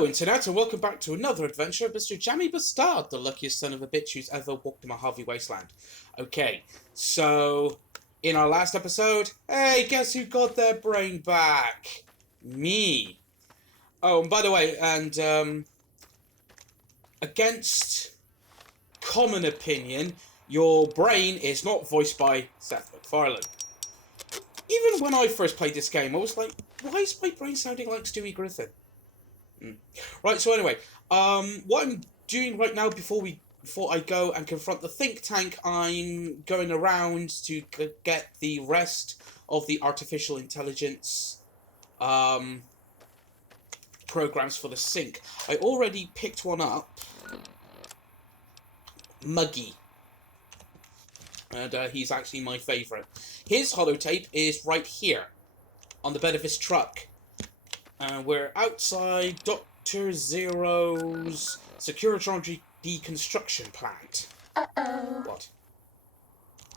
Hello, Internet, and welcome back to another adventure of Mr. Jammy B'Stard, the luckiest son of a bitch who's ever walked the Mojave Wasteland. Okay, so, in our last episode, hey, guess who got their brain back? Me. Oh, and by the way, against common opinion, your brain is not voiced by Seth MacFarlane. Even when I first played this game, I was like, why is my brain sounding like Stewie Griffin? Right, so anyway, what I'm doing right now before I go and confront the think tank, I'm going around to get the rest of the artificial intelligence programs for the sink. I already picked one up, Muggy, and he's actually my favourite. His holotape is right here, on the bed of his truck. We're outside Dr. Zero's Securitron deconstruction plant. Uh-oh. What?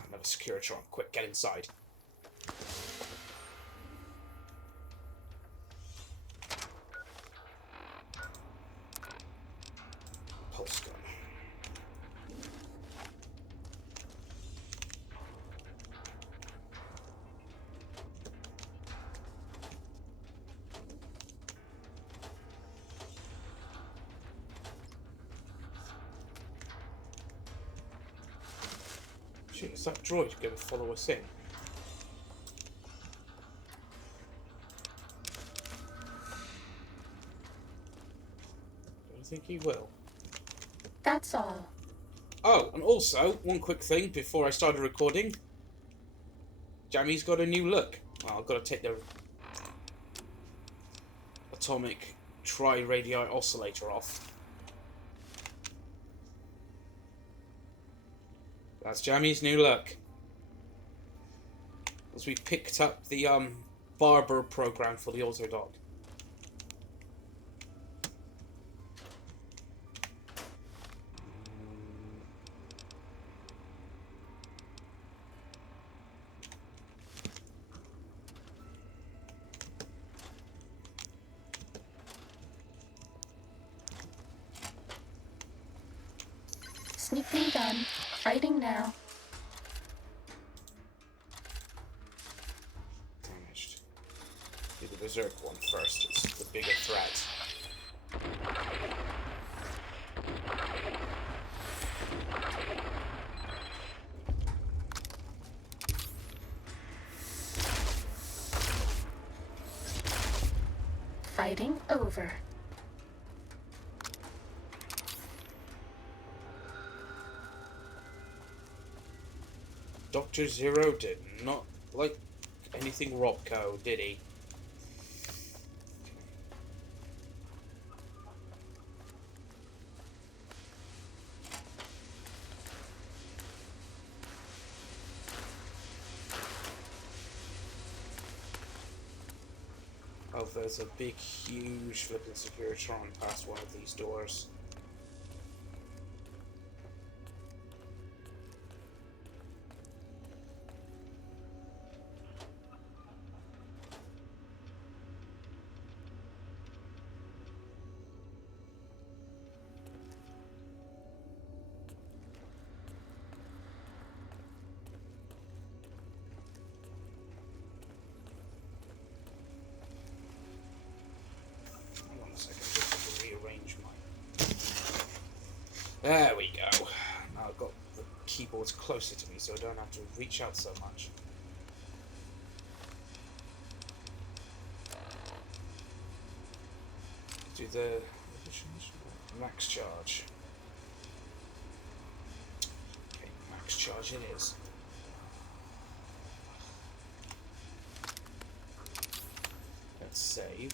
Another Securitron. Quick, get inside. Pulse gun. Shit, it's that droid going to follow us in. Don't think he will. That's all. Oh, and also, one quick thing before I started recording. Jammy's got a new look. Well, I've got to take the atomic tri-radii oscillator off. That's Jammy's new look. As we picked up the barber program for the Autodog. Sneaking gun. Fighting now. Damaged. Do the berserk one first. It's the bigger threat. Fighting over. Dr. Zero did not like anything Robco, did he? Oh, there's a big, huge flipping Securitron past one of these doors. Hang on a second, just have to rearrange my... There we go. Now I've got the keyboards closer to me so I don't have to reach out so much. Do the max charge. Okay, max charge it is. Let's save.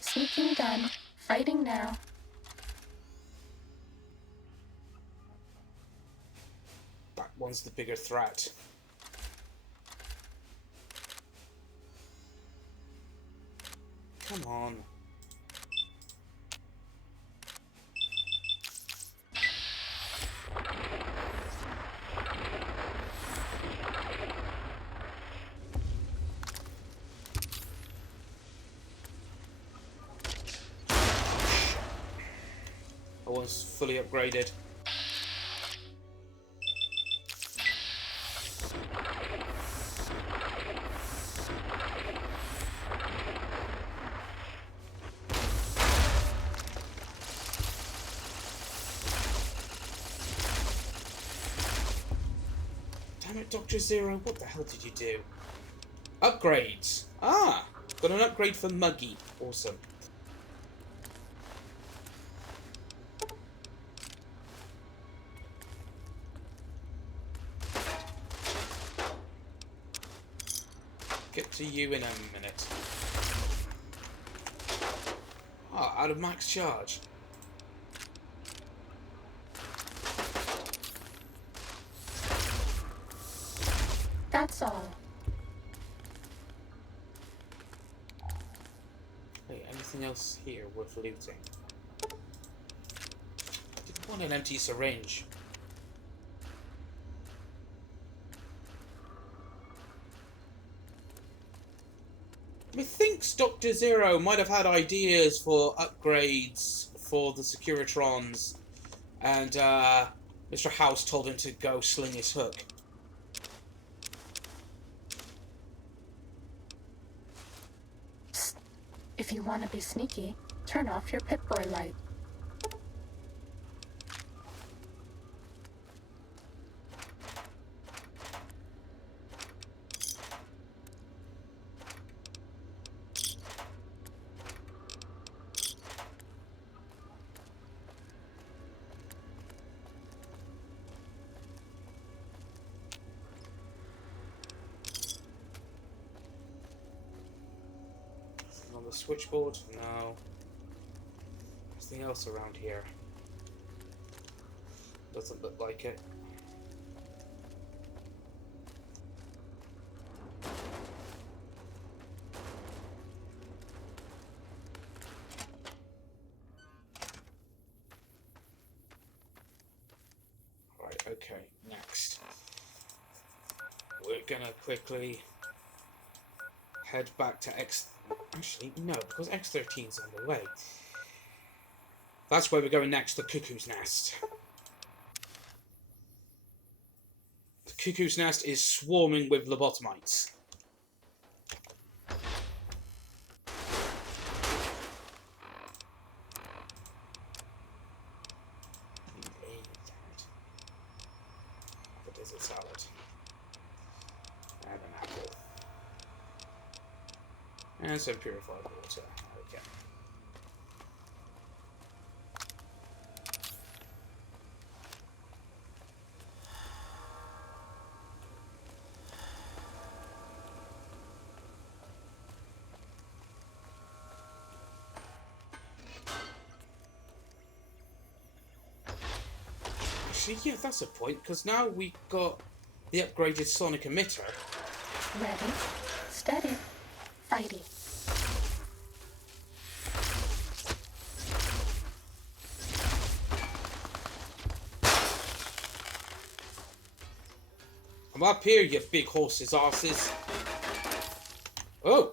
Sneaking gun. Fighting now. That one's the bigger threat. Come on. was fully upgraded. Damn it, Dr. Zero, what the hell did you do? Upgrades! Ah! Got an upgrade for Muggy. Awesome. Get to you in a minute. Ah, out of max charge. That's all. Wait, anything else here worth looting? Didn't want an empty syringe. Methinks Dr. Zero might have had ideas for upgrades for the Securitrons, and Mr. House told him to go sling his hook. Psst. If you want to be sneaky, turn off your Pip-Boy light. On the switchboard? No. Anything else around here? Doesn't look like it. Right, okay, next. We're gonna quickly head back to X... Actually, no, because X13's on the way. That's where we're going next, the Cuckoo's Nest. The Cuckoo's Nest is swarming with lobotomites. What is a salad? And an apple. And some purified water. Okay. Actually, yeah, that's a point, because now we've got the upgraded sonic emitter. Ready, steady, fighty. I'm up here, you big horses' asses. Oh!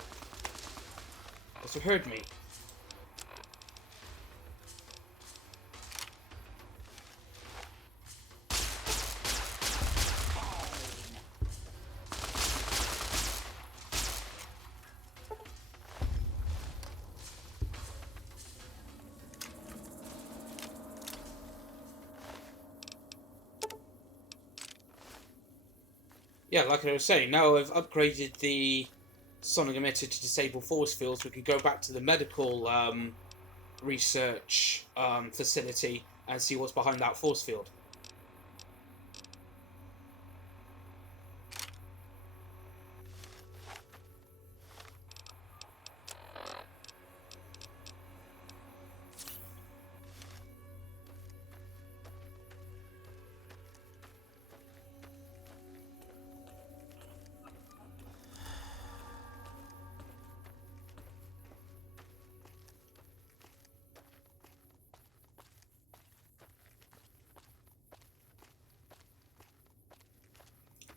Must have heard me. Yeah, like I was saying, now I've upgraded the sonic emitter to disable force fields. We can go back to the medical research facility and see what's behind that force field.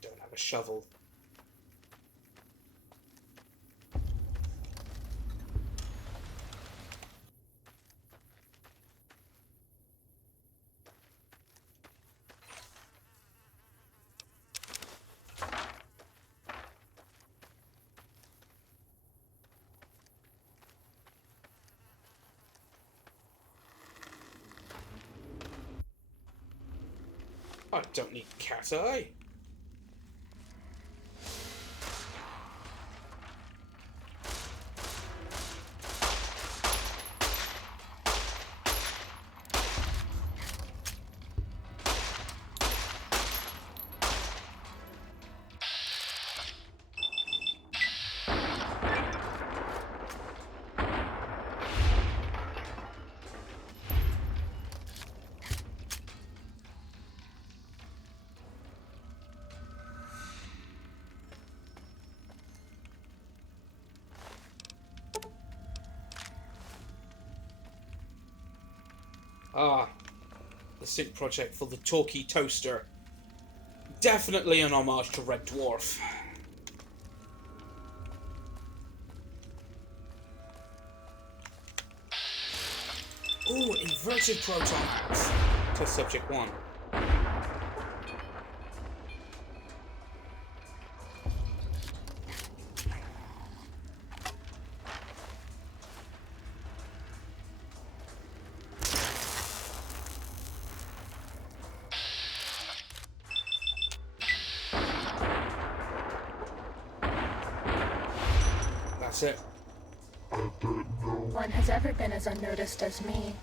Don't have a shovel. I don't need cat eye. Ah, the sync project for the Talkie Toaster. Definitely an homage to Red Dwarf. Ooh, inverted protons. Test subject 1. That's it. One has ever been as unnoticed as me.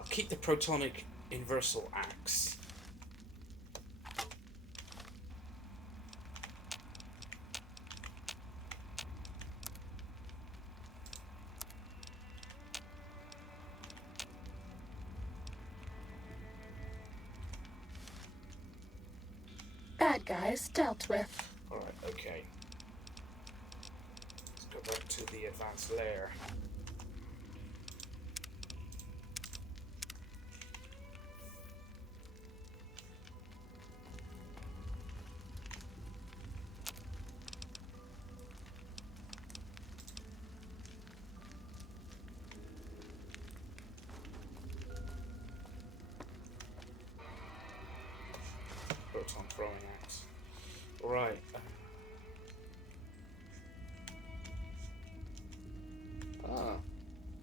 I'll keep the protonic inversal axe. Bad guys dealt with. Alright, okay. Let's go back to the advanced layer. Proton throwing axe. Right.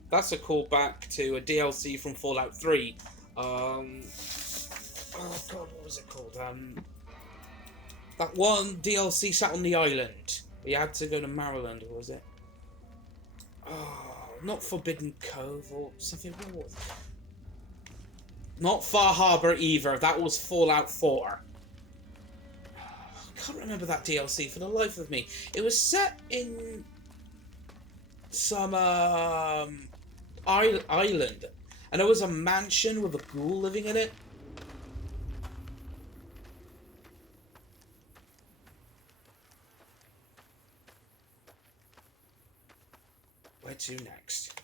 That's a callback to a DLC from Fallout 3. Oh god, what was it called? That one DLC set on the island. You had to go to Maryland, or was it? Oh, not Forbidden Cove or something. What was it? Not Far Harbor either. That was Fallout 4. I can't remember that DLC for the life of me. It was set in some island, and there was a mansion with a ghoul living in it. Where to next?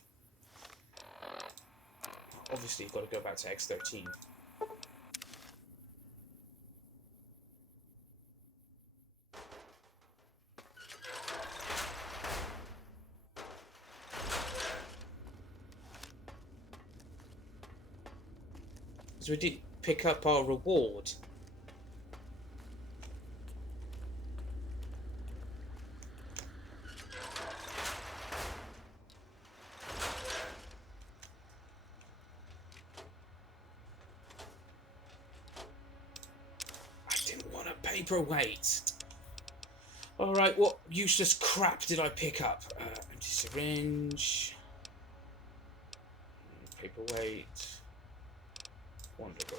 Obviously, you've got to go back to X13. So we did pick up our reward. I didn't want a paperweight. Alright, what useless crap did I pick up? Empty syringe. Paperweight. Wonder glue.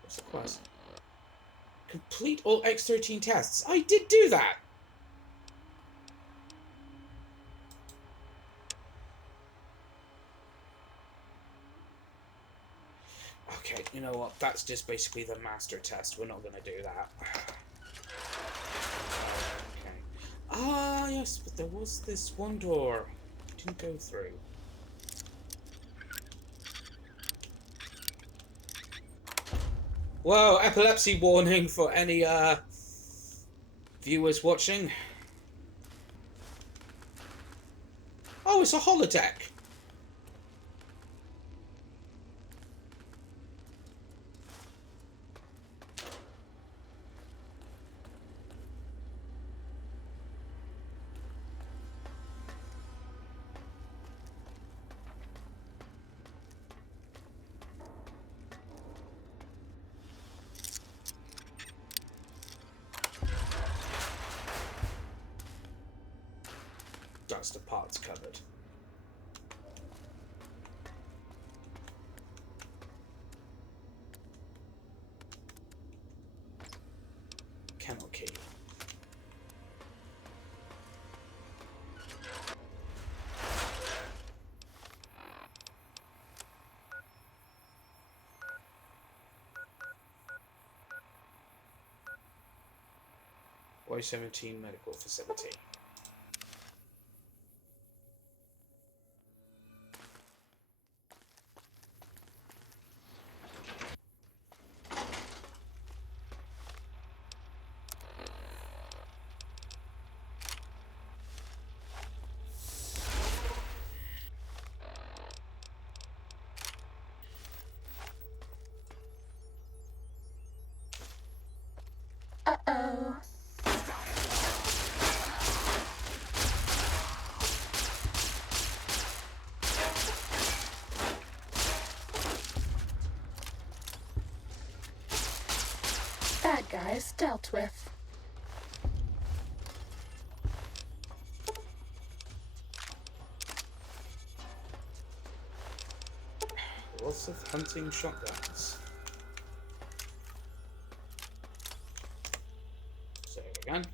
What's the quest? Complete all X13 tests. I did do that! Okay, you know what? That's just basically the master test. We're not going to do that. Okay. Ah, yes, but there was this one door I didn't go through. Whoa, epilepsy warning for any viewers watching. Oh, it's a holodeck. That's the parts covered. Kennel key. Y17 medical facility. Uh-oh. Bad guys dealt with. Lots of hunting shotguns. Save again.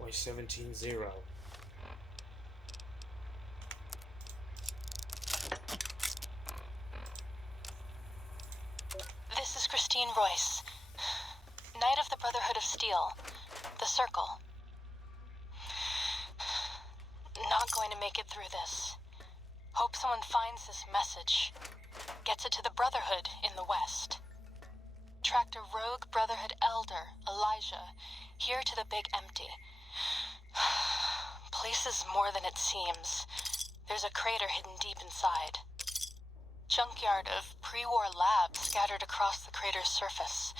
Y17-0. This is Christine Royce, Knight of the Brotherhood of Steel, the Circle. Not going to make it through this. Hope someone finds this message. Gets it to the Brotherhood in the West. Tracked a rogue Brotherhood elder, Elijah, here to the Big Empty. Place is more than it seems. There's a crater hidden deep inside. Junkyard of pre-war labs scattered across the crater's surface,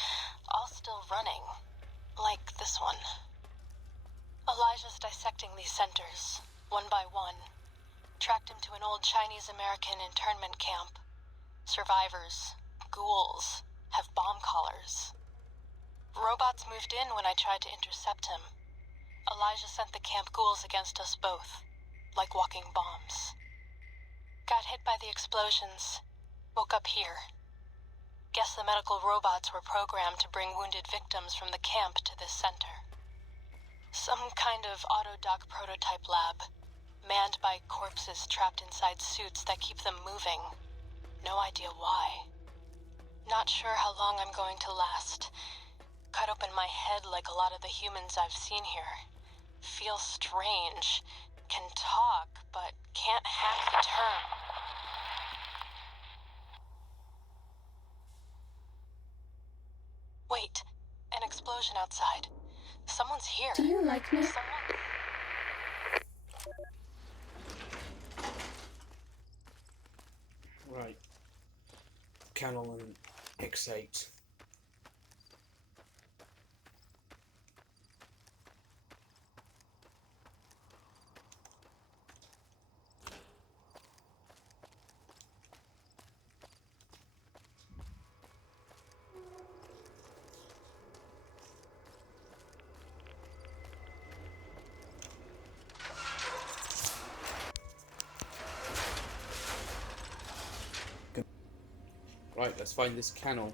all still running, like this one. Elijah's dissecting these centers, one by one. Tracked him to an old Chinese-American internment camp. Survivors, ghouls, have bomb collars. Robots moved in when I tried to intercept him. Elijah sent the camp ghouls against us both, like walking bombs. Got hit by the explosions. Woke up here. Guess the medical robots were programmed to bring wounded victims from the camp to this center. Some kind of autodoc prototype lab, manned by corpses trapped inside suits that keep them moving. No idea why. Not sure how long I'm going to last. Cut open my head like a lot of the humans I've seen here. Feel strange. Can talk, but can't hack the term. Wait, an explosion outside. Someone's here. Do you like me? Someone... Right. Kennel and X8. Right, let's find this kennel.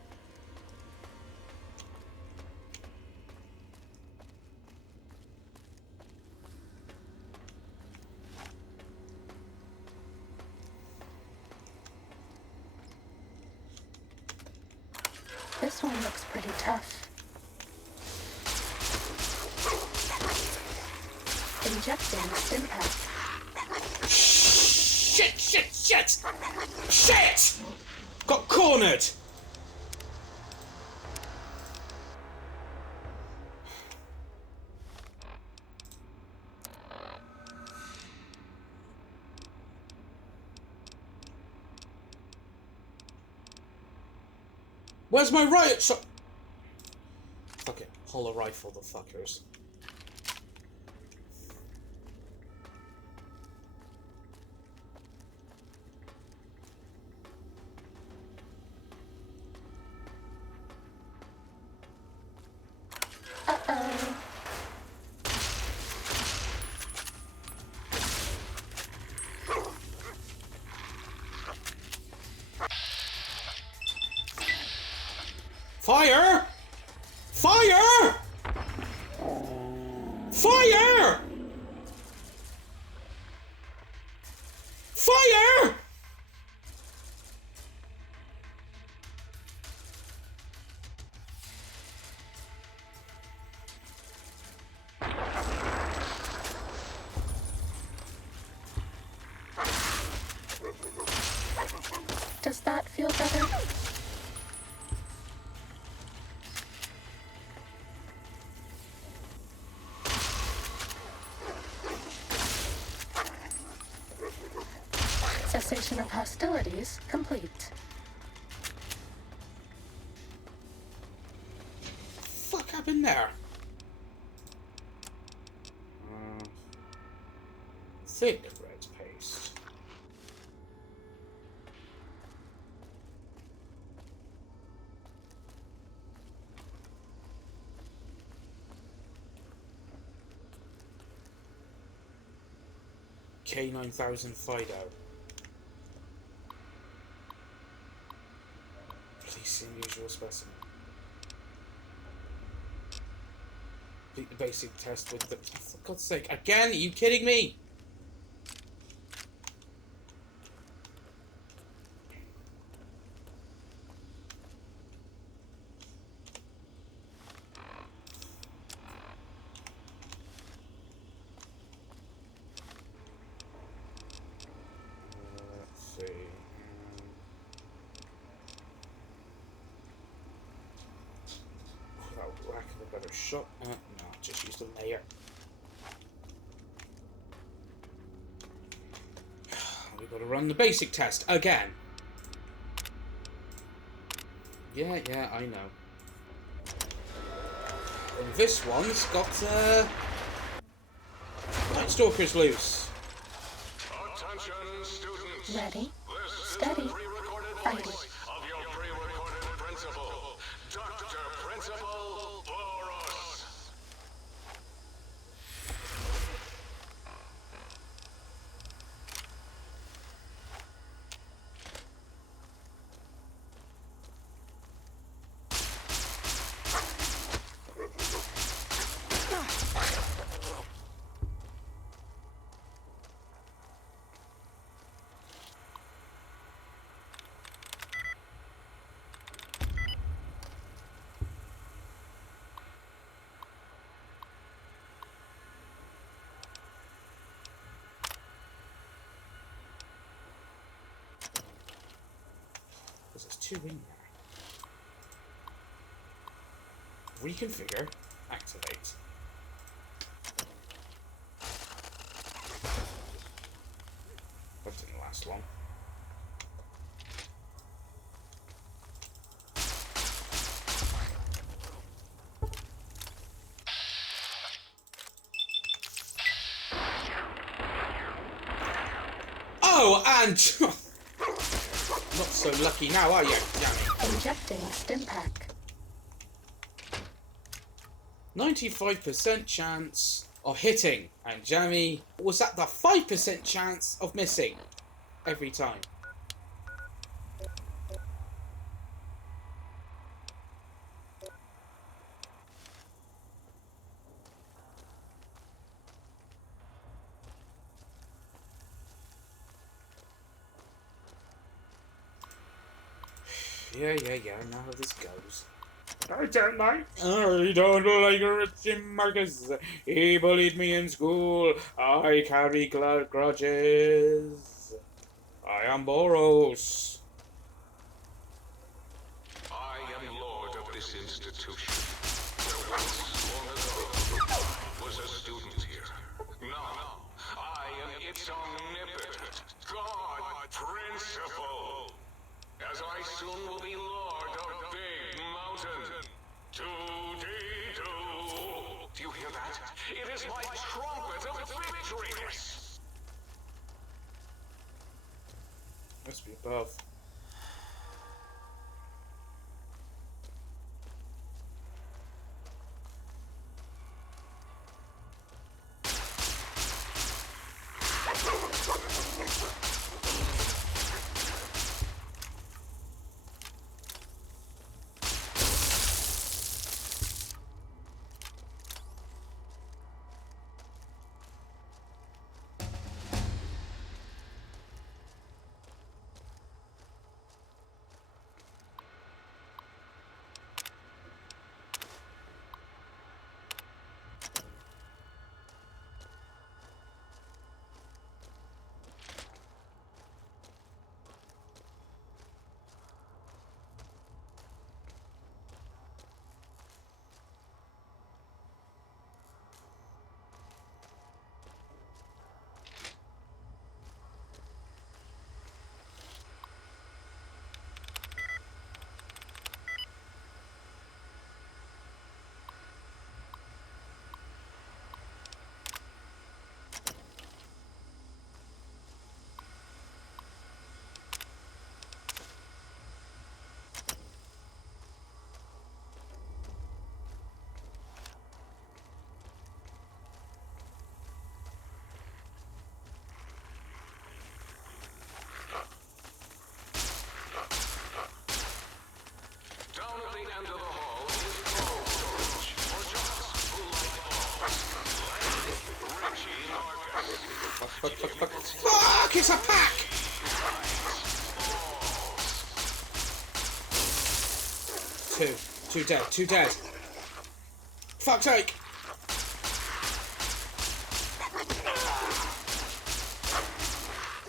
This one looks pretty tough. Injecting Stimpack. Shit! Shit! Shit! Shit! Got cornered! Where's my riot shot? Fuck it. Hollow rifle the fuckers. Fire! Fire! Fire! Fire! Does that feel better? Cessation of hostilities complete. Fuck happened there? Thick red paste. K9000 Fido. Please, unusual specimen. Complete the basic test with the... For God's sake, again? Are you kidding me? Let's see. Without lack of a better shot. No, just use the layer. We've got to run the basic test again. Yeah, I know. And this one's got Night Stalkers loose. Attention, students. Ready, This steady, is the pre-recorded fighting. voice of your pre-recorded principal, Dr. Principal Boros. There's two in there. Reconfigure. Activate. That didn't last long. Oh, and... Not so lucky now, are you, Jammy? Injecting Stimpack. 95% chance of hitting, and Jammy was at the 5% chance of missing every time. Yeah, I know how this goes. I don't like Richie Marcus. He bullied me in school. I carry grudges. I am Boros. I am lord of this institution. There once, long ago, was a student here. Now, I am its omnipotent God Principal. As I soon will be lord of Big Mountain. Do-dee-doo. Do you hear that? It is my trumpet of victory. Must be above. Down at the end of the hall is gold storage for jocks who like balls. Like Richie Marcus. Fuck! It's a pack! Two dead. Fuck's sake!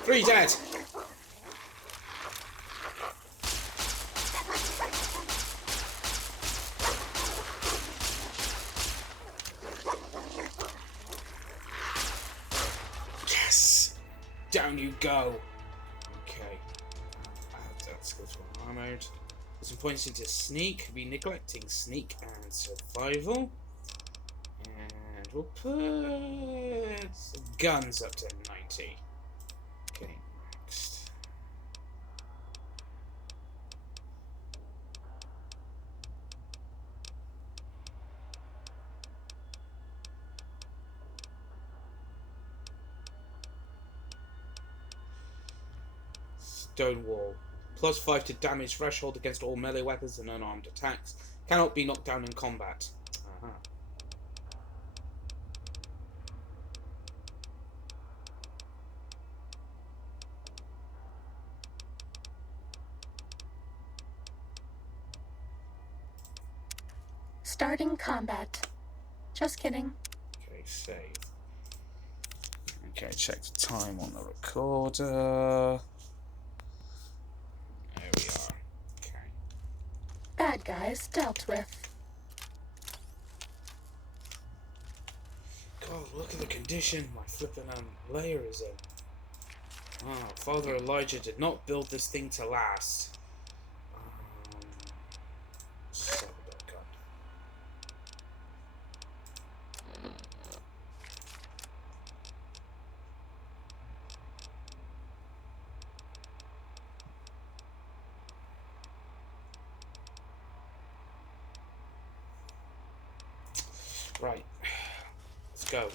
Three dead. Yes! Down you go. Okay. Let's go to our mode. Some points into sneak. We'll be neglecting sneak and survival. And we'll put guns up to 90. Okay, next. Stonewall. +5 to damage threshold against all melee weapons and unarmed attacks. Cannot be knocked down in combat. Uh-huh. Starting combat. Just kidding. Okay, save. Okay, check the time on the recorder. There we are. Okay. Bad guys dealt with. God, look at the condition my flippin' layer is in. Oh, Father Elijah did not build this thing to last. Son of a gun. Right. Let's go.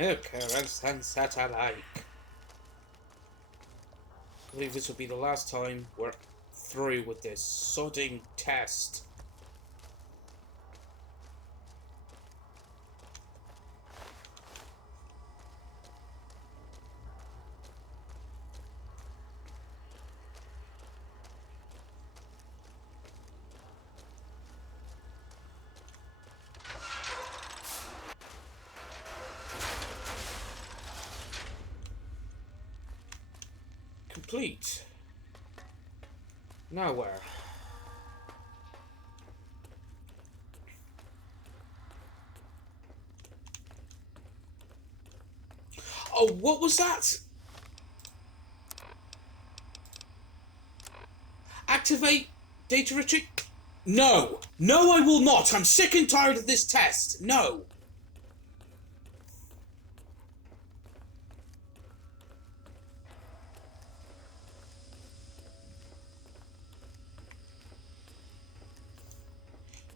Okay, sunset alike. I believe this will be the last time we're through with this sodding test. complete. Now where? Oh, what was that? Activate data retrieve? No! No, I will not! I'm sick and tired of this test! No!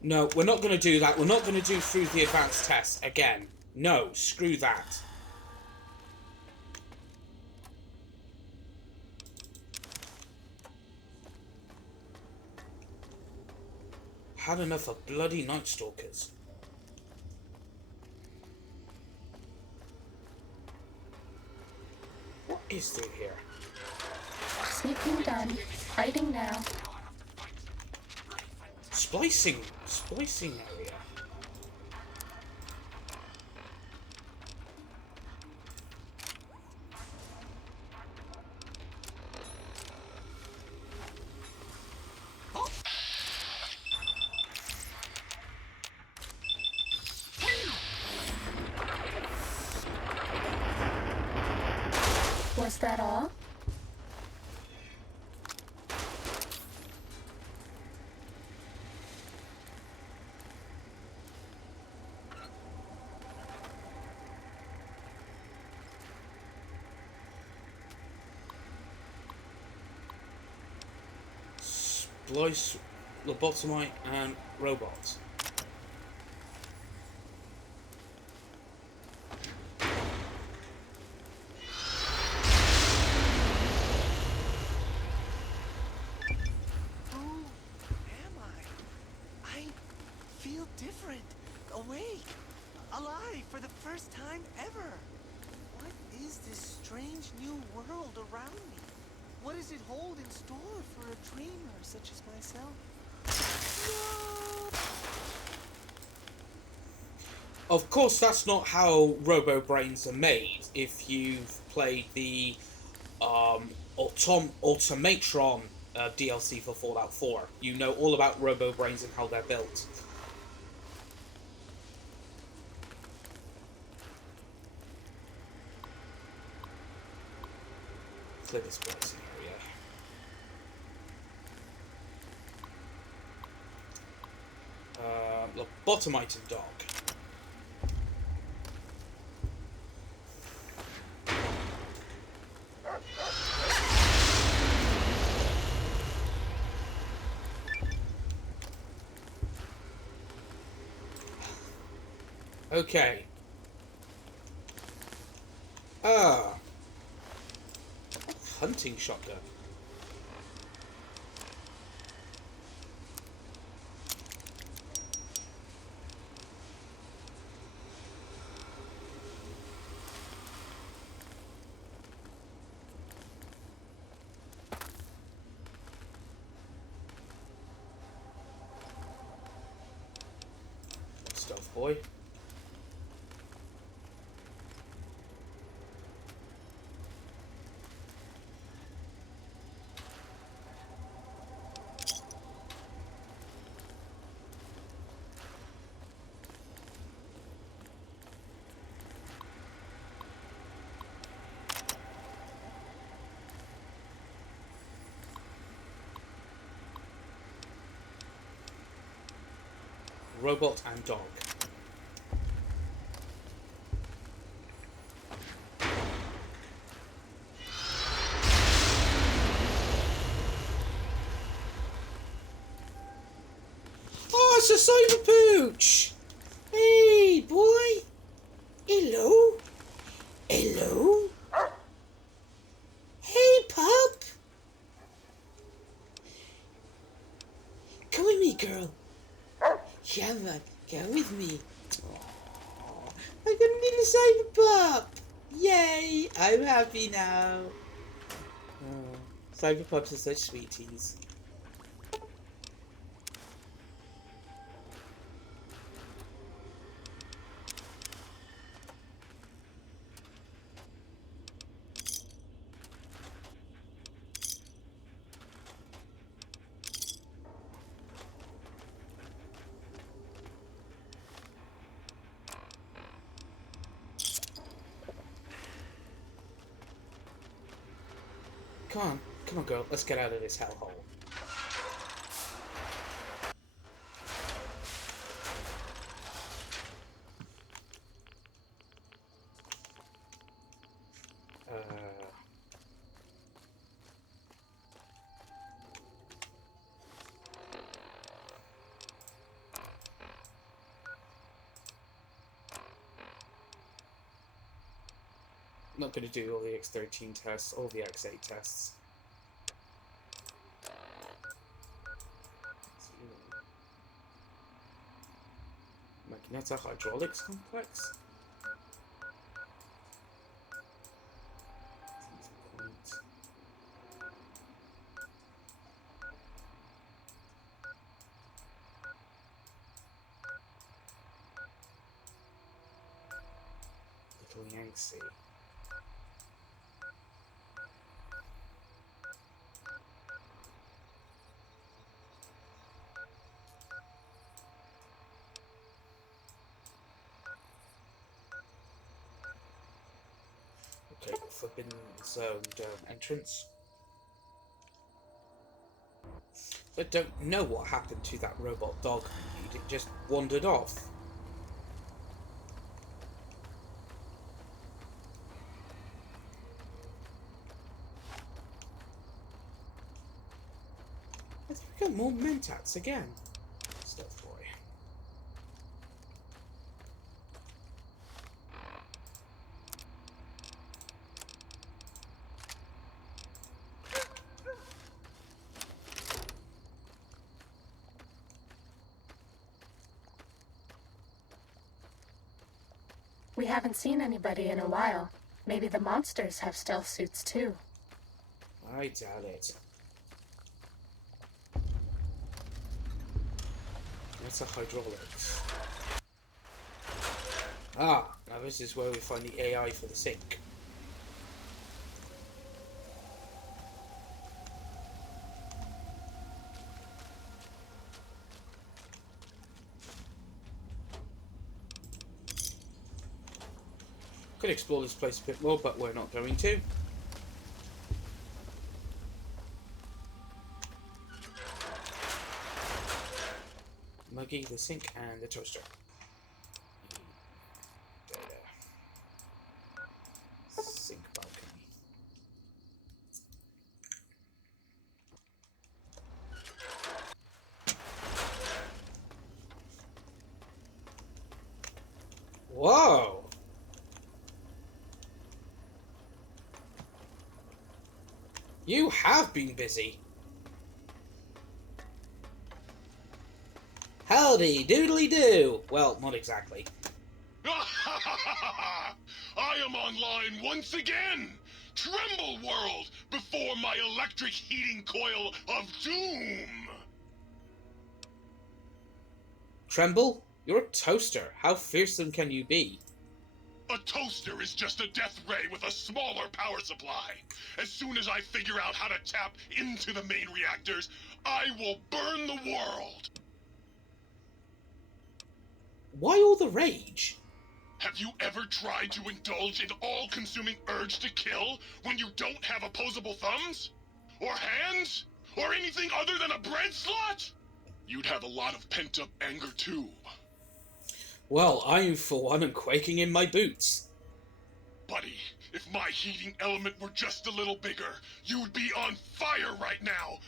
No, we're not going to do that. We're not going to do through the advanced test again. No, screw that. Had enough of bloody Night Stalkers. What is through here? Sneaking done. Fighting now. Splicing area. Was that all? Splice, lobotomite, and robots. Different, awake, alive for the first time ever. What is this strange new world around me? What does it hold in store for a dreamer such as myself? No! Of course, that's not how robo-brains are made. If you've played the Automatron DLC for Fallout 4, you know all about robo-brains and how they're built. Clear this splicing area. Lobotomite and dog. Okay. Hunting shotgun. Stealth boy. Robot and dog. Oh, it's a cyber pooch! Hey, boy! Hello? Hello? Hey, pup! Come with me, girl. Come on, come with me. Aww, I got a little cyber pup! Yay! I'm happy now. Oh, cyber pups are such sweeties. Come on, girl. Let's get out of this hellhole. I'm not going to do all the X13 tests, all the X8 tests. Magneta hydraulics complex. Little Yangtze. Okay, Forbidden Zone entrance. I don't know what happened to that robot dog. It just wandered off. I think we got more Mentats again. Stealth boy. We haven't seen anybody in a while. Maybe the monsters have stealth suits too. I doubt it. That's a hydraulics. Ah, now this is where we find the AI for the sink. Could explore this place a bit more, but we're not going to. Muggy, the sink, and the toaster. Sink balcony. Whoa! You have been busy. Howdy, doodly do. Well, not exactly. I am online once again! Tremble, world, before my electric heating coil of doom! Tremble? You're a toaster. How fearsome can you be? A toaster is just a death ray with a smaller power supply. As soon as I figure out how to tap into the main reactors, I will burn the world! Why all the rage? Have you ever tried to indulge in all-consuming urge to kill when you don't have opposable thumbs? Or hands? Or anything other than a bread slot? You'd have a lot of pent-up anger too. Well, I, for one, am quaking in my boots. Buddy, if my heating element were just a little bigger, you'd be on fire right now!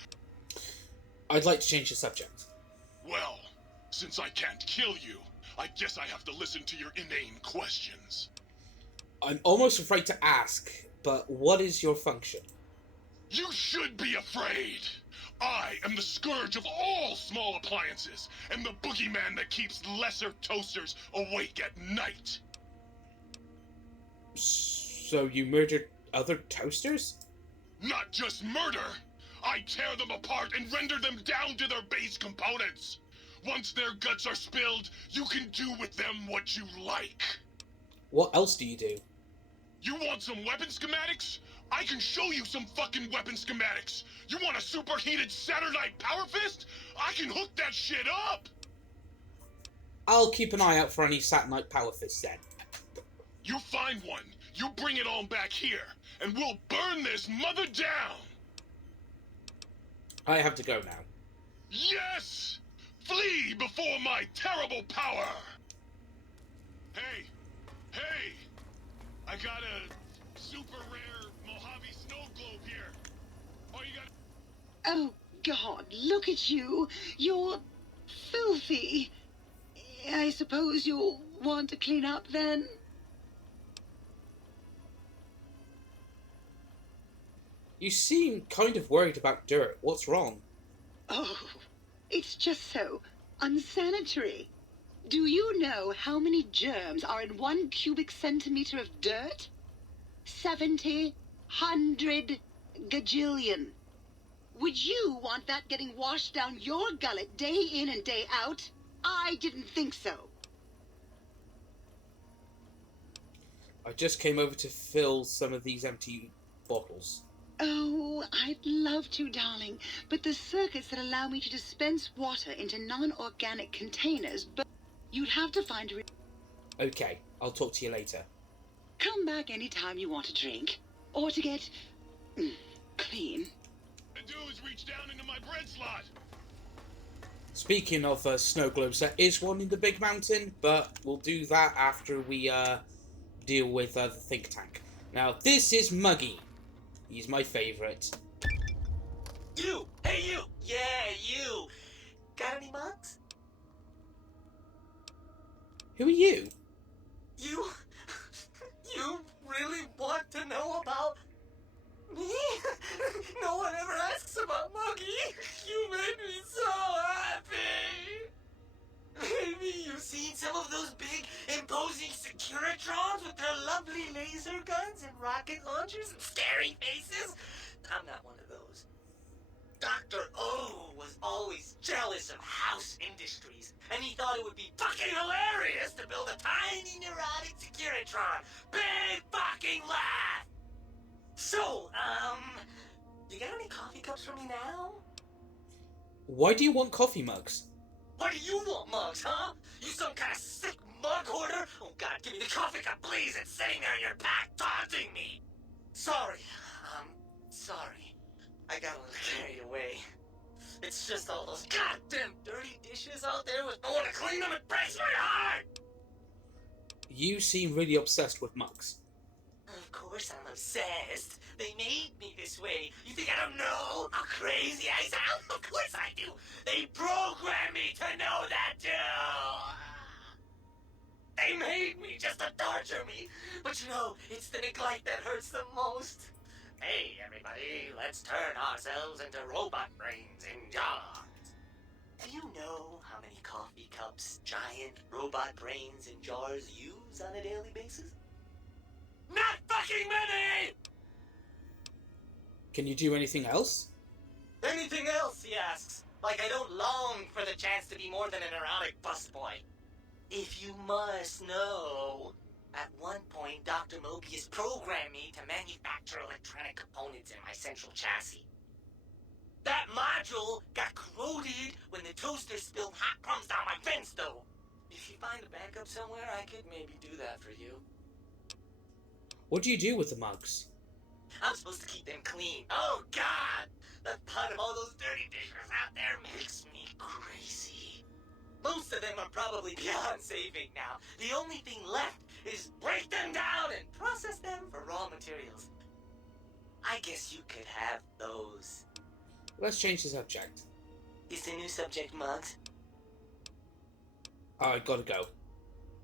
I'd like to change the subject. Well, since I can't kill you, I guess I have to listen to your inane questions. I'm almost afraid to ask, but what is your function? You should be afraid! I am the scourge of all small appliances, and the boogeyman that keeps lesser toasters awake at night. So you murdered other toasters? Not just murder! I tear them apart and render them down to their base components! Once their guts are spilled, you can do with them what you like. What else do you do? You want some weapon schematics? I can show you some fucking weapon schematics. You want a superheated Saturnite power fist? I can hook that shit up. I'll keep an eye out for any Saturnite power fists then. You find one, you bring it on back here, and we'll burn this mother down. I have to go now. Yes! Flee before my terrible power! Hey! Hey! I got a super rare Mojave snow globe here. All you got... Oh, God, look at you. You're filthy. I suppose you'll want to clean up then? You seem kind of worried about dirt. What's wrong? Oh, it's just so unsanitary. Do you know how many germs are in 1 cubic centimeter of dirt? 70, 100, gajillion. Would you want that getting washed down your gullet day in and day out? I didn't think so. I just came over to fill some of these empty bottles. Oh, I'd love to, darling, but the circuits that allow me to dispense water into non-organic containers, but you'd have to find a... Okay, I'll talk to you later. Come back anytime you want a drink, or to get clean. The dudes reach down into my bread slot. Speaking of snow globes, there is one in the big mountain, but we'll do that after we deal with the think tank. Now, this is Muggy. He's my favourite. You! Hey, you! Yeah, you! Got any mugs? Who are you? You... You really want to know about me? No one ever asks about Muggy. You made me so happy. Maybe you've seen some of those big, imposing Securitrons with their lovely laser guns and rocket launchers and scary faces? I'm not one of those. Dr. O was always jealous of House Industries, and he thought it would be fucking hilarious to build a tiny neurotic Securitron. Big fucking laugh! So, you got any coffee cups for me now? Why do you want coffee mugs? Why do you want mugs, huh? You some kind of sick mug hoarder? Oh God, give me the coffee cup, please! It's sitting there in your pack, taunting me! Sorry. Sorry. I got a little carried away. It's just all those goddamn dirty dishes out there with no one to clean them. It breaks my heart! You seem really obsessed with mugs. Of course I'm obsessed. They made me this way. You think I don't know how crazy I sound? Of course I do. They programmed me to know that too. They made me just to torture me. But you know, it's the neglect that hurts the most. Hey, everybody, let's turn ourselves into robot brains in jars. Do you know how many coffee cups giant robot brains in jars use on a daily basis? Not fucking many! Can you do anything else? Anything else, he asks. Like I don't long for the chance to be more than an erotic busboy. If you must know, at one point Dr. Mobius programmed me to manufacture electronic components in my central chassis. That module got corroded when the toaster spilled hot crumbs down my fence, though. If you find a backup somewhere, I could maybe do that for you. What do you do with the mugs? I'm supposed to keep them clean. Oh, God! The thought of all those dirty dishes out there makes me crazy. Most of them are probably beyond saving now. The only thing left is break them down and process them for raw materials. I guess you could have those. Let's change the subject. Is the new subject mugs? I gotta go.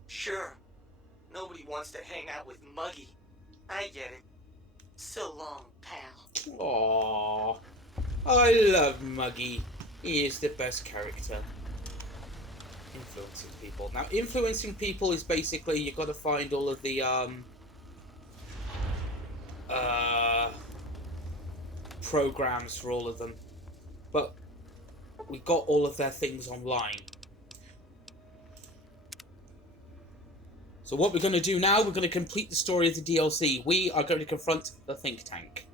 Sure. Nobody wants to hang out with Muggy. I get it. So long, pal. Aww. I love Muggy. He is the best character. Influencing people. Now, influencing people is basically you gotta find all of the, programs for all of them. But we got all of their things online. So what we're going to do now, we're going to complete the story of the DLC. We are going to confront the think tank.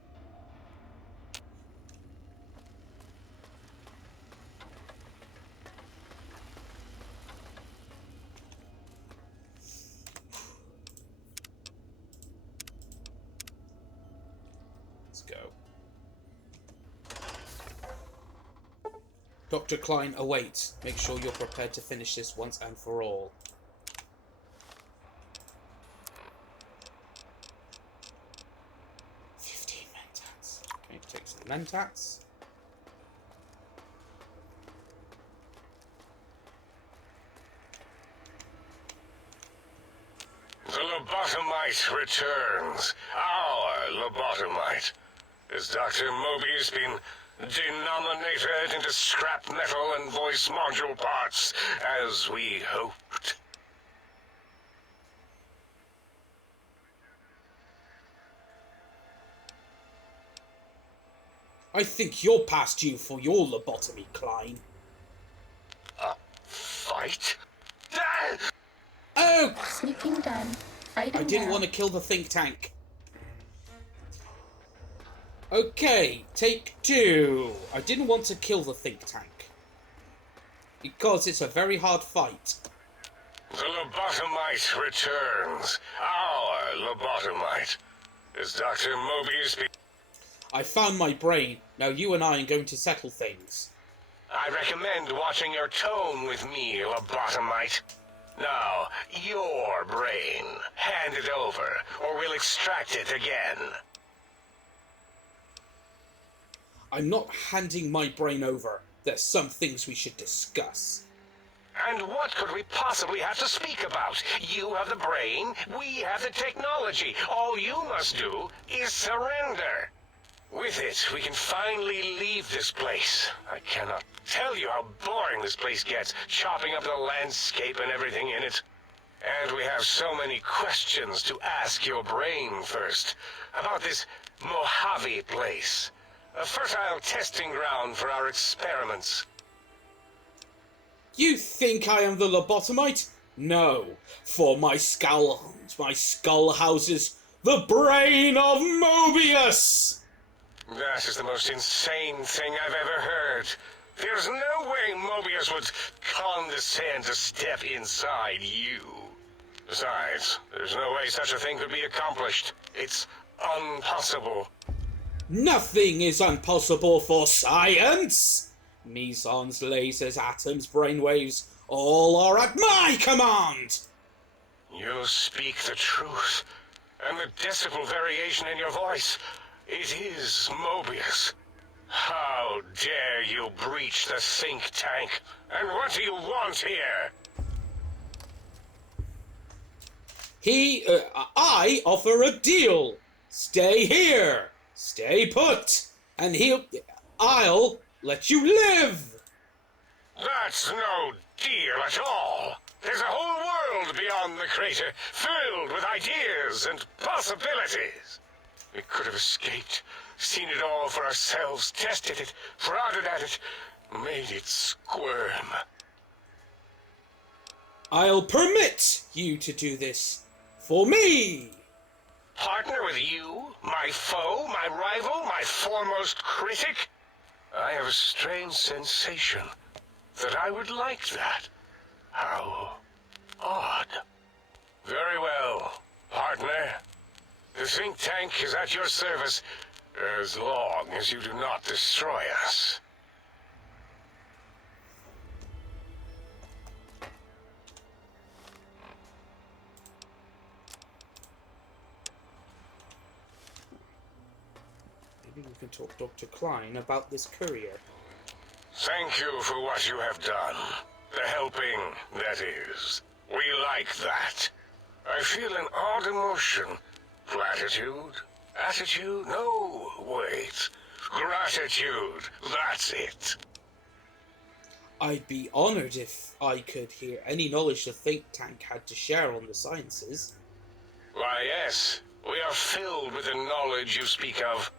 Let's go. Dr. Klein awaits. Make sure you're prepared to finish this once and for all. Okay, take some mentats. The lobotomite returns. Our lobotomite. Has Dr. Mobius been denominated into scrap metal and voice module parts, as we hoped? I think you're past due for your lobotomy, Klein. A fight? Oh! Sneaking done. Fighting I didn't now. want to kill the think tank. Okay, take 2. I didn't want to kill the think tank. Because it's a very hard fight. The lobotomite returns. Our lobotomite. Has Dr. Mobius been... I found my brain. Now you and I are going to settle things. I recommend watching your tone with me, lobotomite. Now, your brain. Hand it over, or we'll extract it again. I'm not handing my brain over. There's some things we should discuss. And what could we possibly have to speak about? You have the brain, we have the technology. All you must do is surrender. With it, we can finally leave this place. I cannot tell you how boring this place gets, chopping up the landscape and everything in it. And we have so many questions to ask your brain first. About this Mojave place. A fertile testing ground for our experiments. You think I am the lobotomite? No. For my skull houses the brain of Mobius! That is the most insane thing I've ever heard. There's no way Mobius would condescend to step inside you. Besides, there's no way such a thing could be accomplished. It's impossible. Nothing is impossible for science! Mesons, lasers, atoms, brainwaves, all are at my command! You speak the truth. And the decibel variation in your voice, it is Mobius. How dare you breach the think tank? And what do you want here? I offer a deal. Stay here. Stay put. And I'll let you live. That's no deal at all. There's a whole world beyond the crater, filled with ideas and possibilities. We could have escaped, seen it all for ourselves, tested it, prodded at it, made it squirm. I'll permit you to do this. For me! Partner with you? My foe? My rival? My foremost critic? I have a strange sensation that I would like that. How odd. Very well, partner. The think tank is at your service as long as you do not destroy us. Maybe we can talk to Dr. Klein about this courier. Thank you for what you have done. The helping, that is. We like that. I feel an odd emotion. Platitude? Attitude? No, wait. Gratitude. That's it. I'd be honored if I could hear any knowledge the think tank had to share on the sciences. Why, yes. We are filled with the knowledge you speak of.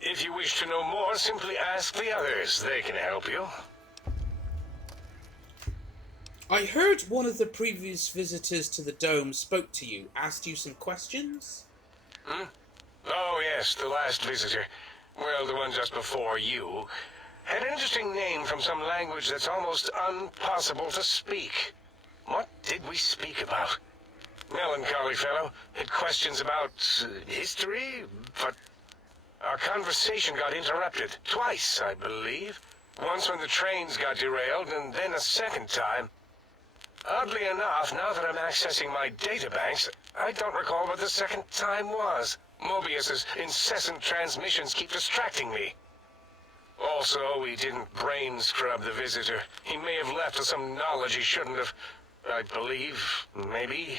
If you wish to know more, simply ask the others. They can help you. I heard one of the previous visitors to the dome spoke to you, asked you some questions? Hmm? Oh, yes, the last visitor. Well, the one just before you. Had an interesting name from some language that's almost impossible to speak. What did we speak about? Melancholy fellow. Had questions about history, but our conversation got interrupted. Twice, I believe. Once when the trains got derailed, and then a second time. Oddly enough, now that I'm accessing my databanks, I don't recall what the second time was. Mobius's incessant transmissions keep distracting me. Also, we didn't brain scrub the visitor. He may have left with some knowledge he shouldn't have. I believe, maybe.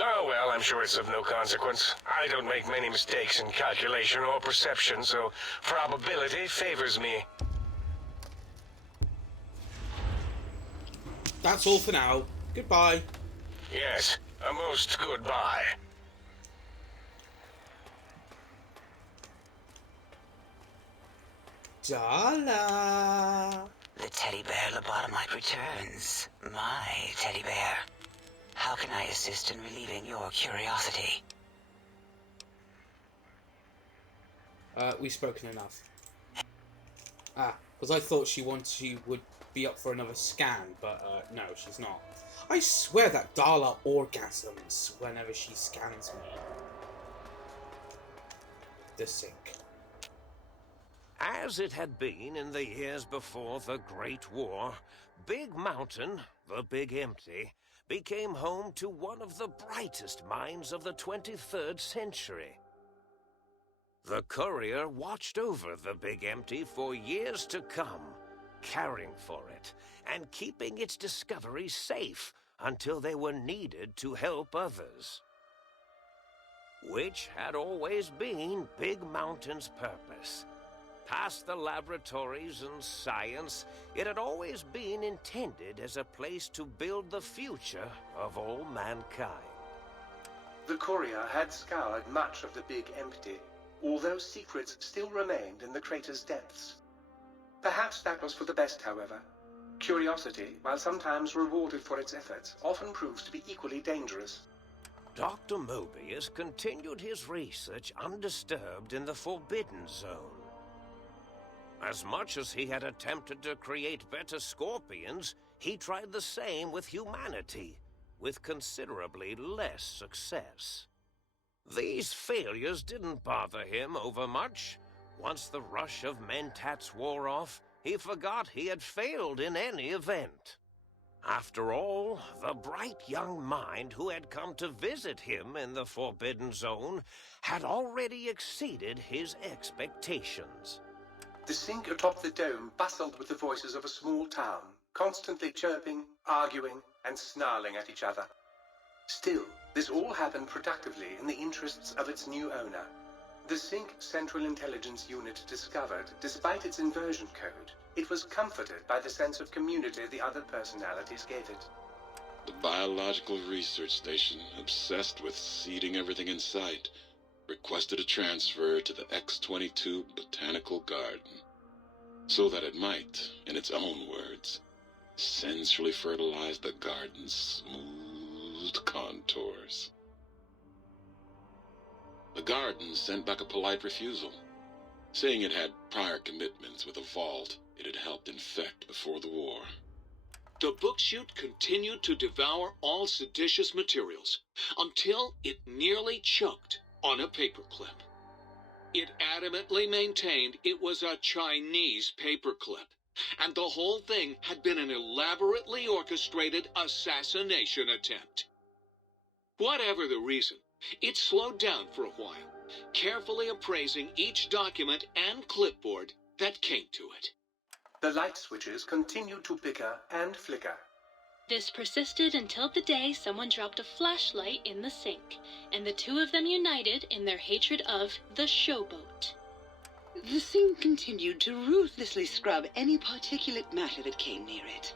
Oh well, I'm sure it's of no consequence. I don't make many mistakes in calculation or perception, so probability favors me. That's all for now. Goodbye. Yes, a most goodbye. Dala. The teddy bear lobotomite returns. My teddy bear. How can I assist in relieving your curiosity? We've spoken enough. Because I thought she would be up for another scan, but no, she's not. I swear that Dala orgasms whenever she scans me. The sink. As it had been in the years before the Great War, Big Mountain, the Big Empty, became home to one of the brightest minds of the 23rd century. The courier watched over the Big Empty for years to come, caring for it and keeping its discoveries safe until they were needed to help others. Which had always been Big Mountain's purpose. Past the laboratories and science, it had always been intended as a place to build the future of all mankind. The courier had scoured much of the Big Empty, although secrets still remained in the crater's depths. Perhaps that was for the best, however. Curiosity, while sometimes rewarded for its efforts, often proves to be equally dangerous. Dr. Mobius continued his research undisturbed in the Forbidden Zone. As much as he had attempted to create better scorpions, he tried the same with humanity, with considerably less success. These failures didn't bother him overmuch. Once the rush of mentats wore off, he forgot he had failed in any event. After all, the bright young mind who had come to visit him in the Forbidden Zone had already exceeded his expectations. The sink atop the dome bustled with the voices of a small town, constantly chirping, arguing, and snarling at each other. Still, this all happened productively in the interests of its new owner. The Sync Central Intelligence Unit discovered, despite its inversion code, it was comforted by the sense of community the other personalities gave it. The Biological Research Station, obsessed with seeding everything in sight, requested a transfer to the X-22 Botanical Garden, so that it might, in its own words, sensually fertilize the garden's smooth contours. The garden sent back a polite refusal, saying it had prior commitments with a vault it had helped infect before the war. The book chute continued to devour all seditious materials until it nearly choked on a paperclip. It adamantly maintained it was a Chinese paperclip, and the whole thing had been an elaborately orchestrated assassination attempt. Whatever the reason, it slowed down for a while, carefully appraising each document and clipboard that came to it. The light switches continued to bicker and flicker. This persisted until the day someone dropped a flashlight in the sink, and the two of them united in their hatred of the showboat. The sink continued to ruthlessly scrub any particulate matter that came near it.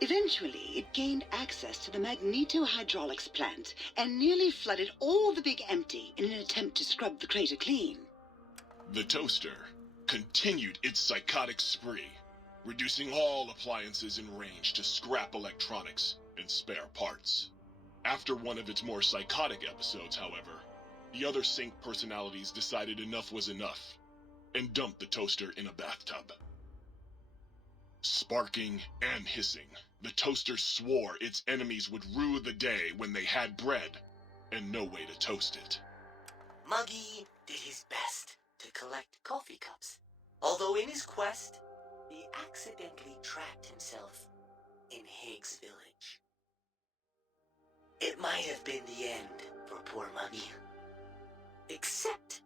Eventually, it gained access to the magnetohydraulics plant and nearly flooded all the Big Empty in an attempt to scrub the crater clean. The toaster continued its psychotic spree, reducing all appliances in range to scrap electronics and spare parts. After one of its more psychotic episodes, however, the other Sync personalities decided enough was enough and dumped the toaster in a bathtub. Sparking and hissing, the toaster swore its enemies would rue the day when they had bread and no way to toast it. Muggy did his best to collect coffee cups, although in his quest, he accidentally trapped himself in Higgs Village. It might have been the end for poor Muggy. Except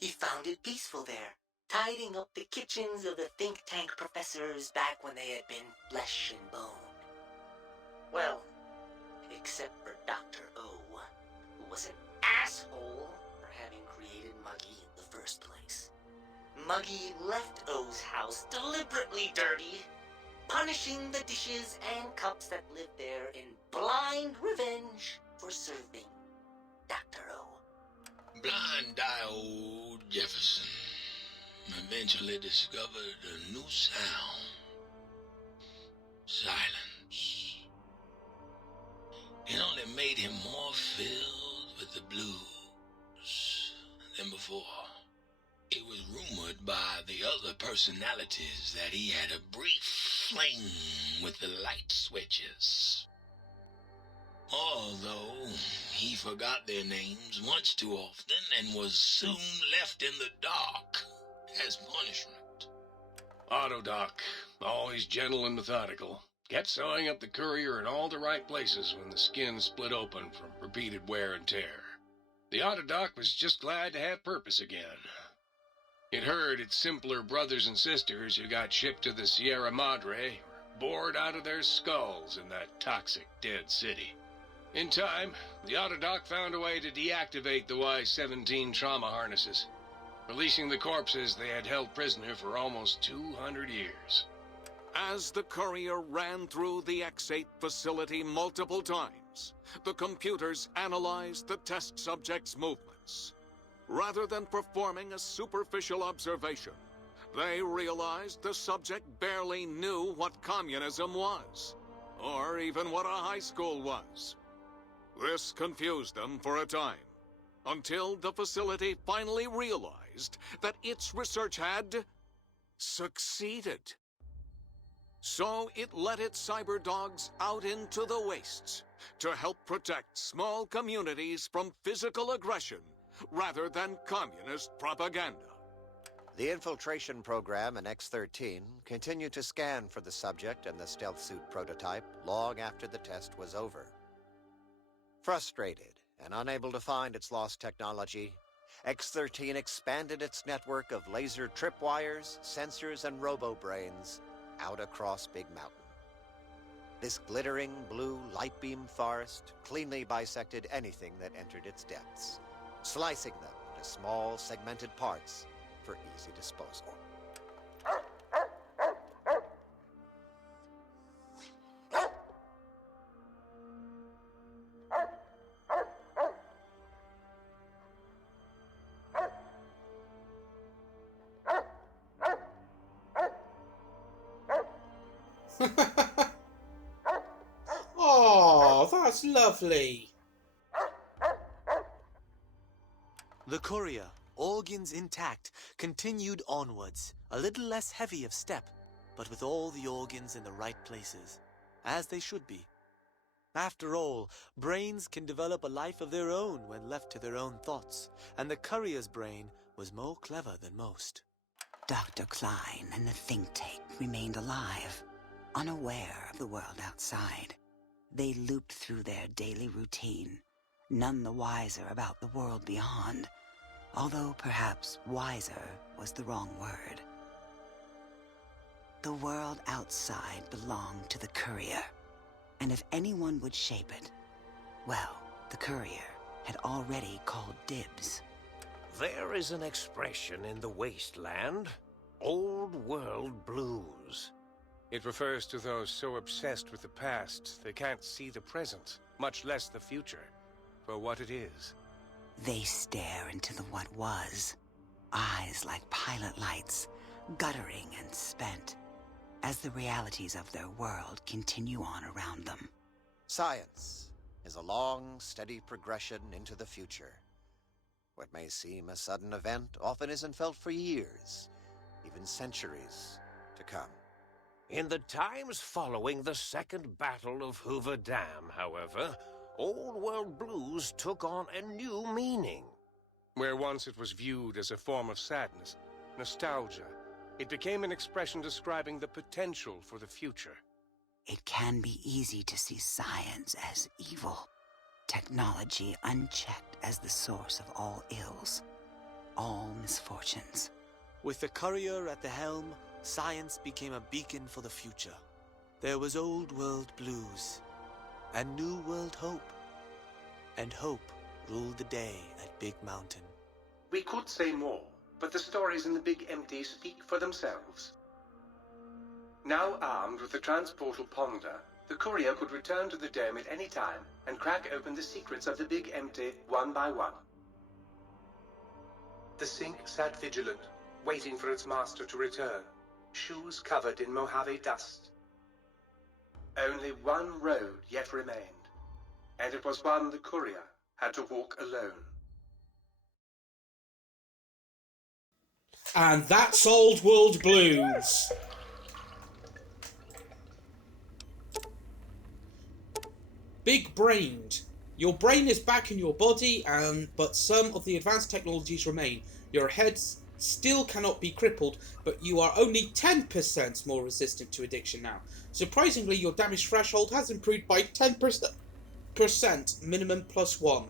he found it peaceful there, tidying up the kitchens of the think tank professors back when they had been flesh and bone. Well, except for Dr. O, who was an asshole for having created Muggy in the first place. Muggy left O's house deliberately dirty, punishing the dishes and cups that lived there in blind revenge for serving Dr. O. Blind-eye old Jefferson eventually discovered a new sound. Silence. It only made him more filled with the blues than before. It was rumored by the other personalities that he had a brief fling with the light switches. Although he forgot their names much too often and was soon left in the dark as punishment. Autodoc, always gentle and methodical, kept sewing up the courier in all the right places when the skin split open from repeated wear and tear. The Autodoc was just glad to have purpose again. It heard its simpler brothers and sisters who got shipped to the Sierra Madre were bored out of their skulls in that toxic dead city. In time, the Autodoc found a way to deactivate the Y-17 trauma harnesses, releasing the corpses they had held prisoner for almost 200 years. As the courier ran through the X8 facility multiple times, the computers analyzed the test subject's movements. Rather than performing a superficial observation, they realized the subject barely knew what communism was, or even what a high school was. This confused them for a time, until the facility finally realized that its research had succeeded. So it let its cyber dogs out into the wastes to help protect small communities from physical aggression rather than communist propaganda. The infiltration program in X-13 continued to scan for the subject and the stealth suit prototype long after the test was over. Frustrated and unable to find its lost technology, X-13 expanded its network of laser tripwires, sensors, and robo-brains out across Big Mountain. This glittering blue light beam forest cleanly bisected anything that entered its depths, slicing them into small segmented parts for easy disposal. Oh, that's lovely. The courier, organs intact, continued onwards, a little less heavy of step, but with all the organs in the right places, as they should be. After all, brains can develop a life of their own when left to their own thoughts, and the courier's brain was more clever than most. Dr. Klein and the think tank remained alive, unaware of the world outside. They looped through their daily routine, none the wiser about the world beyond, although perhaps wiser was the wrong word. The world outside belonged to the courier, and if anyone would shape it, well, the courier had already called dibs. There is an expression in the wasteland, old world blues. It refers to those so obsessed with the past they can't see the present, much less the future, for what it is. They stare into the what was, eyes like pilot lights, guttering and spent, as the realities of their world continue on around them. Science is a long, steady progression into the future. What may seem a sudden event often isn't felt for years, even centuries to come. In the times following the Second Battle of Hoover Dam, however, old world blues took on a new meaning. Where once it was viewed as a form of sadness, nostalgia, It became an expression describing the potential for the future. It can be easy to see science as evil, technology unchecked as the source of all ills, all misfortunes. With the courier at the helm, science became a beacon for the future. There was old world blues and new world hope. And hope ruled the day at Big Mountain. We could say more, but the stories in the Big Empty speak for themselves. Now armed with the transportal ponder, the courier could return to the dome at any time and crack open the secrets of the Big Empty one by one. The sink sat vigilant, waiting for its master to return, shoes covered in Mojave dust. Only one road yet remained, and it was one the courier had to walk alone. And that's Old World Blues. Big-brained. Your brain is back in your body, but some of the advanced technologies remain. Your head still cannot be crippled, but you are only 10% more resistant to addiction now. Surprisingly, your damage threshold has improved by 10%, minimum +1.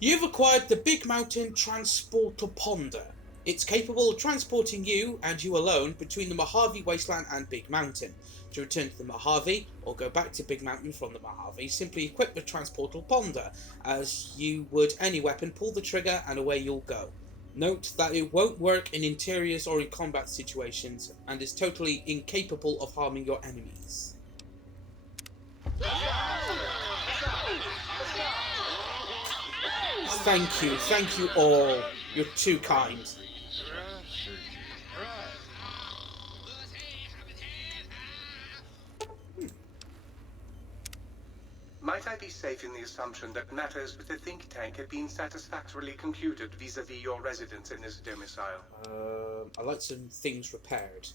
You've acquired the Big Mountain Transporter Ponder. It's capable of transporting you, and you alone, between the Mojave Wasteland and Big Mountain. To return to the Mojave, or go back to Big Mountain from the Mojave, simply equip the Transportal Ponder. As you would any weapon, pull the trigger and away you'll go. Note that it won't work in interiors or in combat situations, and is totally incapable of harming your enemies. Thank you all. You're too kind. Might I be safe in the assumption that matters with the think tank have been satisfactorily concluded vis-a-vis your residence in this domicile? I'd like some things repaired.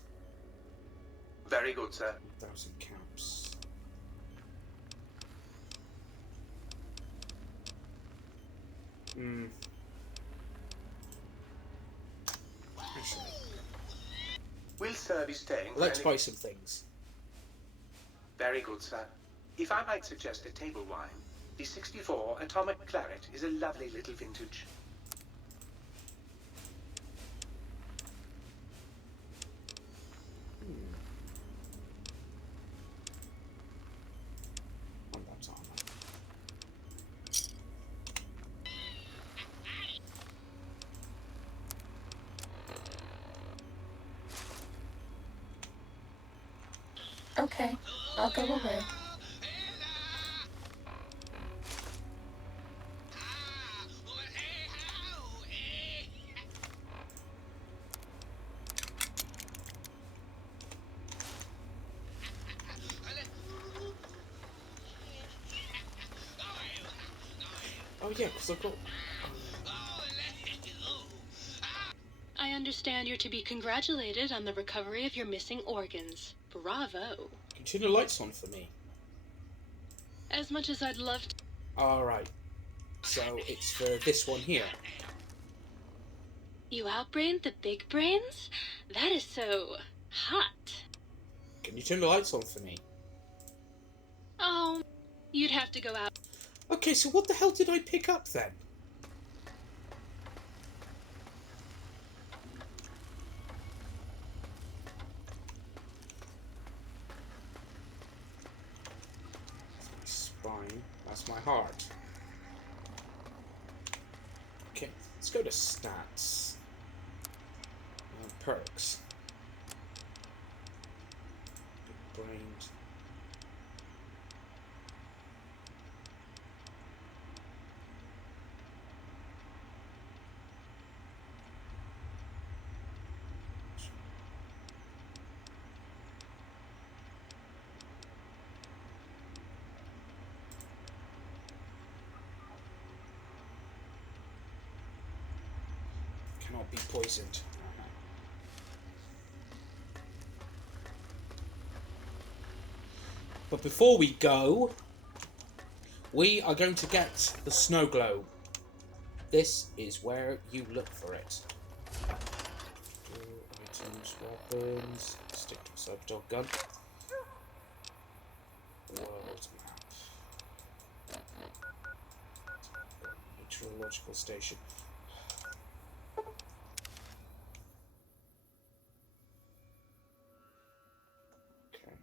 Very good, sir. 1,000 caps. Will sir be staying? Let's buy some things. Very good, sir. If I might suggest a table wine, the 64 Atomic Claret is a lovely little vintage. Okay, I'll go away. Oh yeah, because I've got... I understand you're to be congratulated on the recovery of your missing organs. Bravo. Can you turn the lights on for me? As much as I'd love to... Alright. So it's for this one here. You outbrained the big brains? That is so... hot. Can you turn the lights on for me? Oh, you'd have to go out. Okay, so what the hell did I pick up then? Spine. That's my heart. Okay, let's go to stats. Perks. Big brained. Cannot be poisoned. But before we go, we are going to get the snow globe. This is where you look for it. Change weapons. Stick to a cyber gun. World map. Meteorological station. Okay.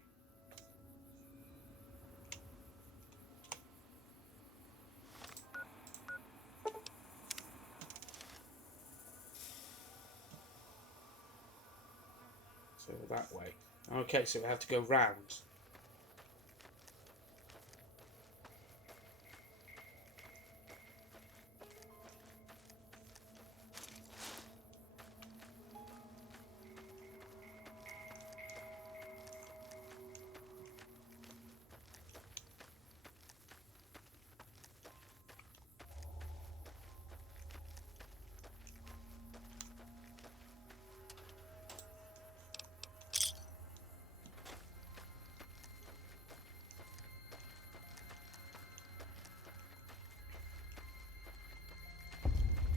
So that way. Okay, so we have to go round.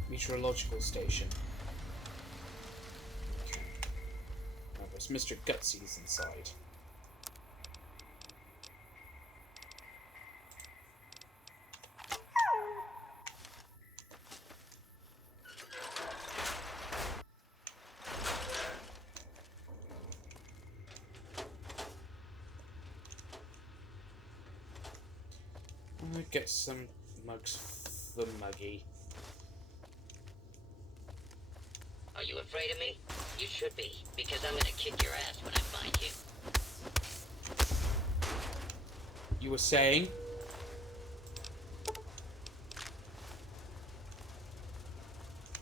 Meteorological station. Okay. Now there's Mr. Gutsy's inside. I'm gonna get some mugs for Muggy. Are you afraid of me? You should be, because I'm gonna kick your ass when I find you. You were saying?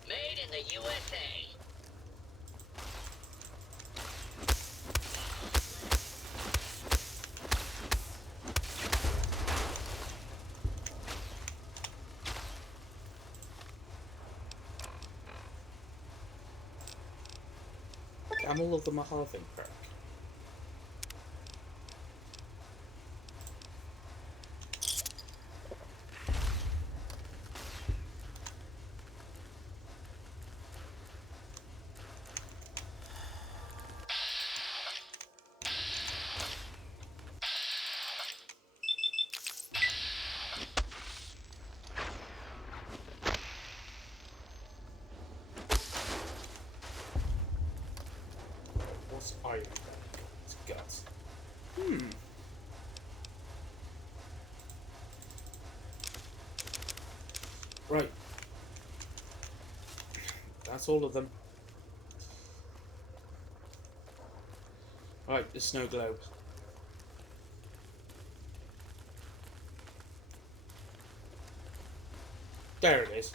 Made in the USA. Camel of the Mojave perk. What's iron? It's guts. Right. That's all of them. Right, the snow globe. There it is.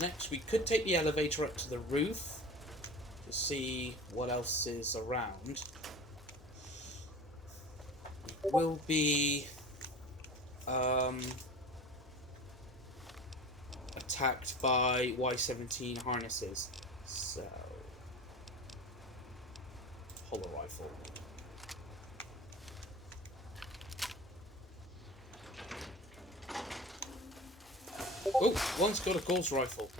Next, we could take the elevator up to the roof to see what else is around. It will be attacked by Y-17 harnesses. So, hollow rifle. Oh, one's got a Gauss rifle.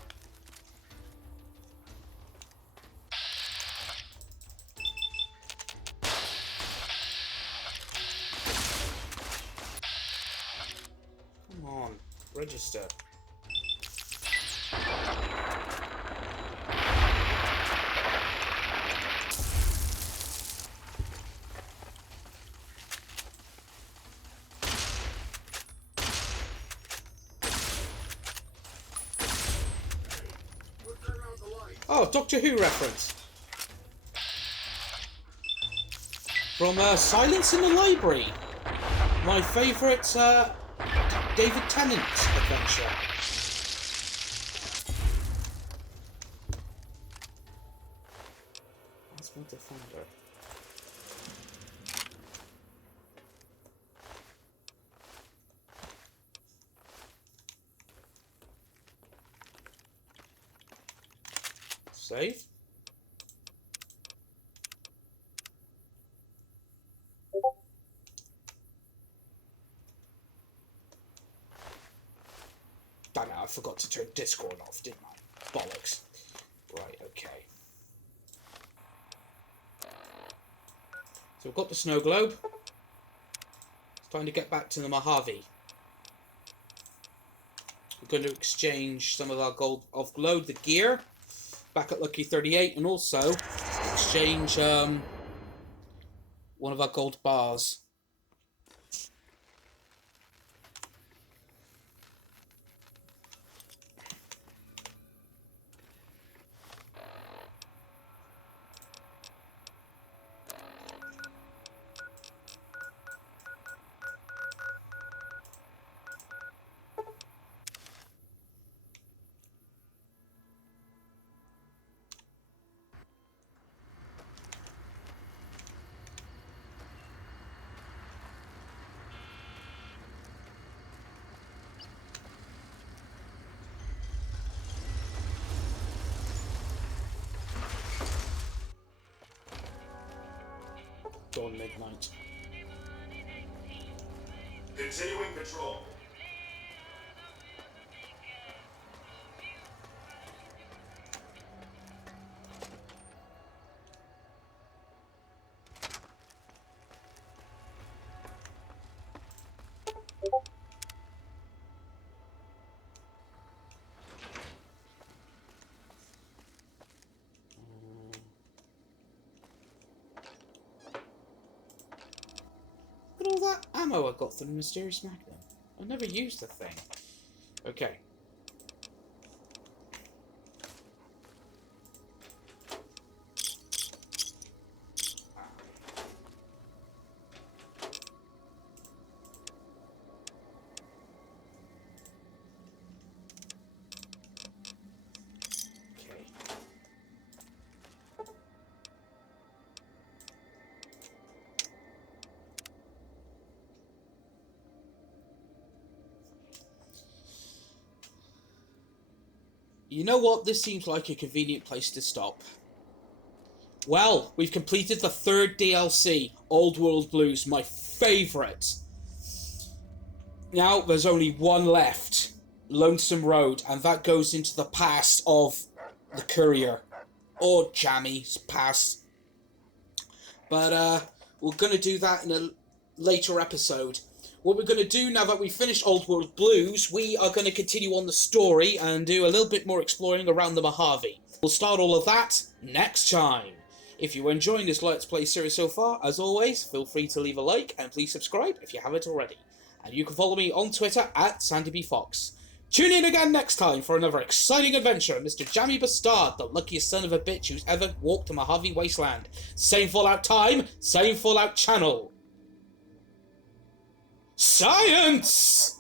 Come on, register. Oh, Doctor Who reference. From Silence in the Library. My favourite David Tennant adventure. That's my defender. Save. Damn it, I forgot to turn Discord off, didn't I? Bollocks. Right, okay. So we've got the snow globe. It's time to get back to the Mojave. We're going to exchange some of our gold offload the gear back at Lucky 38 and also exchange one of our gold bars. Dawn midnight. Continuing patrol. Look at all that ammo I got from the Mysterious Magnum. I never used the thing. Okay. You know what? This seems like a convenient place to stop. Well, we've completed the third DLC, Old World Blues, my favourite. Now, there's only one left, Lonesome Road, and that goes into the past of the Courier, or Jammy's past. But, we're going to do that in a later episode. What we're going to do now that we've finished Old World Blues, we are going to continue on the story and do a little bit more exploring around the Mojave. We'll start all of that next time. If you're enjoying this Let's Play series so far, as always, feel free to leave a like and please subscribe if you haven't already. And you can follow me on Twitter at SandyBFox. Tune in again next time for another exciting adventure of Mr. Jammy B'Stard, the luckiest son of a bitch who's ever walked the Mojave Wasteland. Same Fallout time, same Fallout channel. Science!